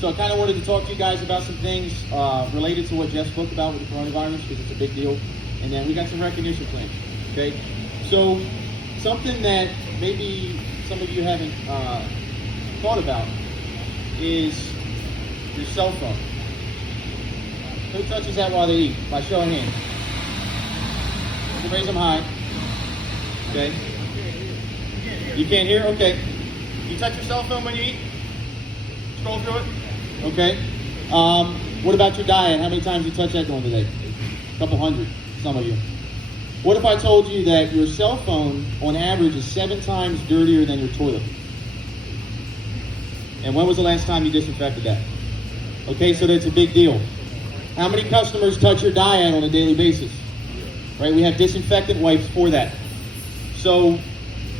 So I kind of wanted to talk to you guys about some things related to what Jeff spoke about with the coronavirus, because it's a big deal. And then we got some recognition plans, okay? So something that maybe some of you haven't thought about is your cell phone. Who touches that while they eat? By show of hands. You can raise them high. Okay. You can't hear? Okay. You touch your cell phone when you eat? Scroll through it? Okay. What about your diet? How many times you touch that during the day? A couple hundred, some of you. What if I told you that your cell phone, on average, is 7 times dirtier than your toilet? And when was the last time you disinfected that? Okay, so that's a big deal. How many customers touch your diet on a daily basis? Right, we have disinfectant wipes for that. So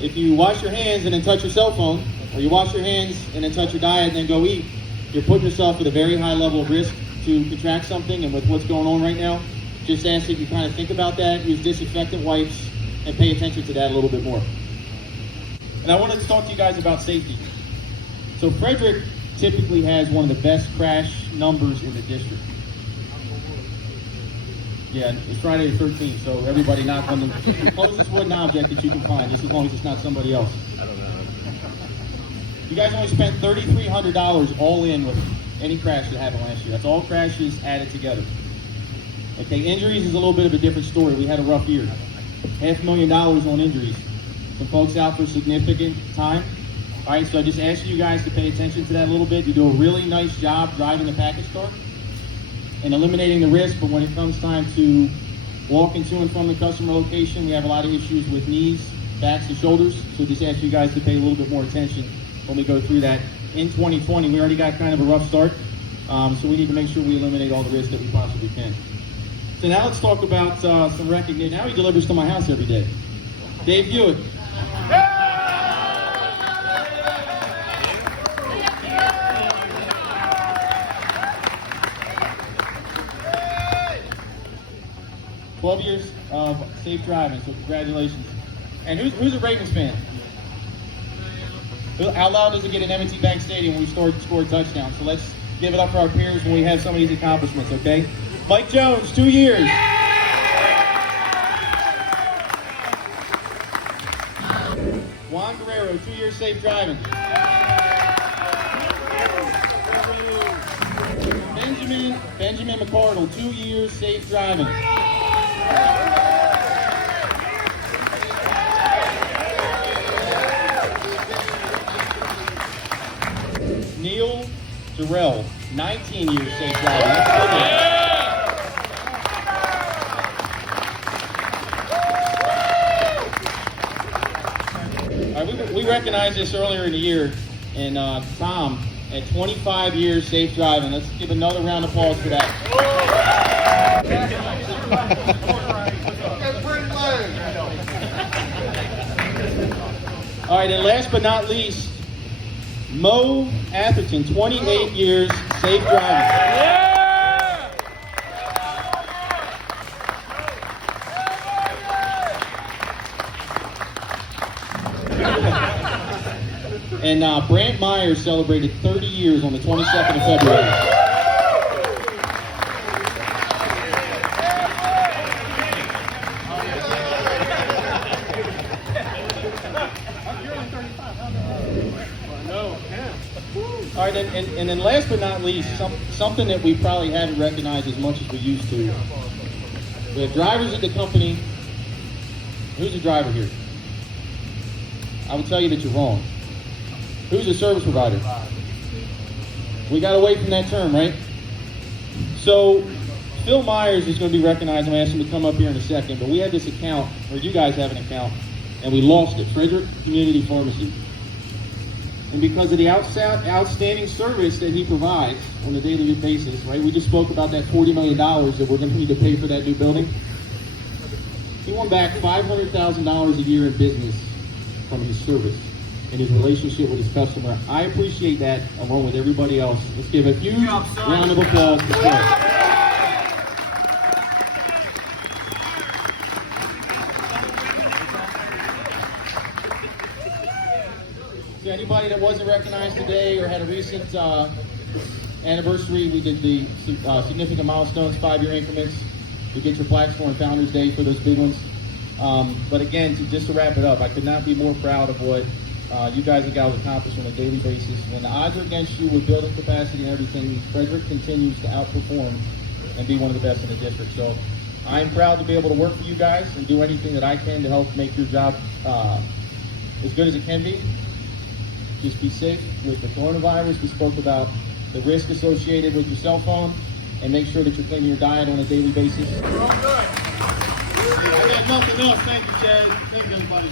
if you wash your hands and then touch your cell phone, or you wash your hands and then touch your diet and then go eat, you're putting yourself at a very high level of risk to contract something. And with what's going on right now, just ask that you kind of think about that, use disinfectant wipes, and pay attention to that a little bit more. And I wanted to talk to you guys about safety. So Frederick typically has one of the best crash numbers in the district. Yeah, it's Friday the 13th, so everybody knock on the closest wooden object that you can find, just as long as it's not somebody else. You guys only spent $3,300 all in with any crash that happened last year. That's all crashes added together. Okay, injuries is a little bit of a different story. We had a rough year. $500,000 on injuries. Some folks out for significant time. All right, so I just asked you guys to pay attention to that a little bit. You do a really nice job driving the package car and eliminating the risk, but when it comes time to walking to and from the customer location, we have a lot of issues with knees, backs, and shoulders. So just ask you guys to pay a little bit more attention when we go through that. In 2020, we already got kind of a rough start, so we need to make sure we eliminate all the risks that we possibly can. So now let's talk about some recognition. Now he delivers to my house every day. Dave Hewitt. Yeah! 12 years of safe driving, so congratulations. And who's a Ravens fan? How loud does it get in M&T Bank Stadium when we score a touchdown? So let's give it up for our peers when we have some of these accomplishments, okay? Mike Jones, 2 years. Juan Guerrero, 2 years safe driving. Benjamin McCardle, 2 years safe driving. Neil Jarrell, 19 years safe driving. All right, we recognized this earlier in the year, and Tom, at 25 years safe driving. Let's give another round of applause for that. All right, and last but not least, Mo Atherton, 28 years safe driving. Yeah! And Brant Myers celebrated 30 years on the 22nd of February. All right, and then last but not least, something that we probably haven't recognized as much as we used to. We have drivers at the company. Who's a driver here? I will tell you that you're wrong. Who's a service provider? We got away from that term, right? So Phil Myers is going to be recognized. I'm going to ask him to come up here in a second, but we have this account, or you guys have an account, and we lost it, Frederick Community Pharmacy. And because of the outstanding service that he provides on a daily basis, right? We just spoke about that $40 million that we're going to need to pay for that new building. He won back $500,000 a year in business from his service and his relationship with his customer. I appreciate that along with everybody else. Let's give a huge round of applause to Phil. So anybody that wasn't recognized today or had a recent anniversary, we did the significant milestones, 5-year increments. We get your plaques for on Founders Day for those big ones. But again, just to wrap it up, I could not be more proud of what you guys and gals accomplish on a daily basis. When the odds are against you with building capacity and everything, Frederick continues to outperform and be one of the best in the district. So I'm proud to be able to work for you guys and do anything that I can to help make your job as good as it can be. Just be safe with the coronavirus. We spoke about the risk associated with your cell phone, and make sure that you're cleaning your diet on a daily basis. You're all good. I got nothing else. Thank you, Chad. Thank you, everybody.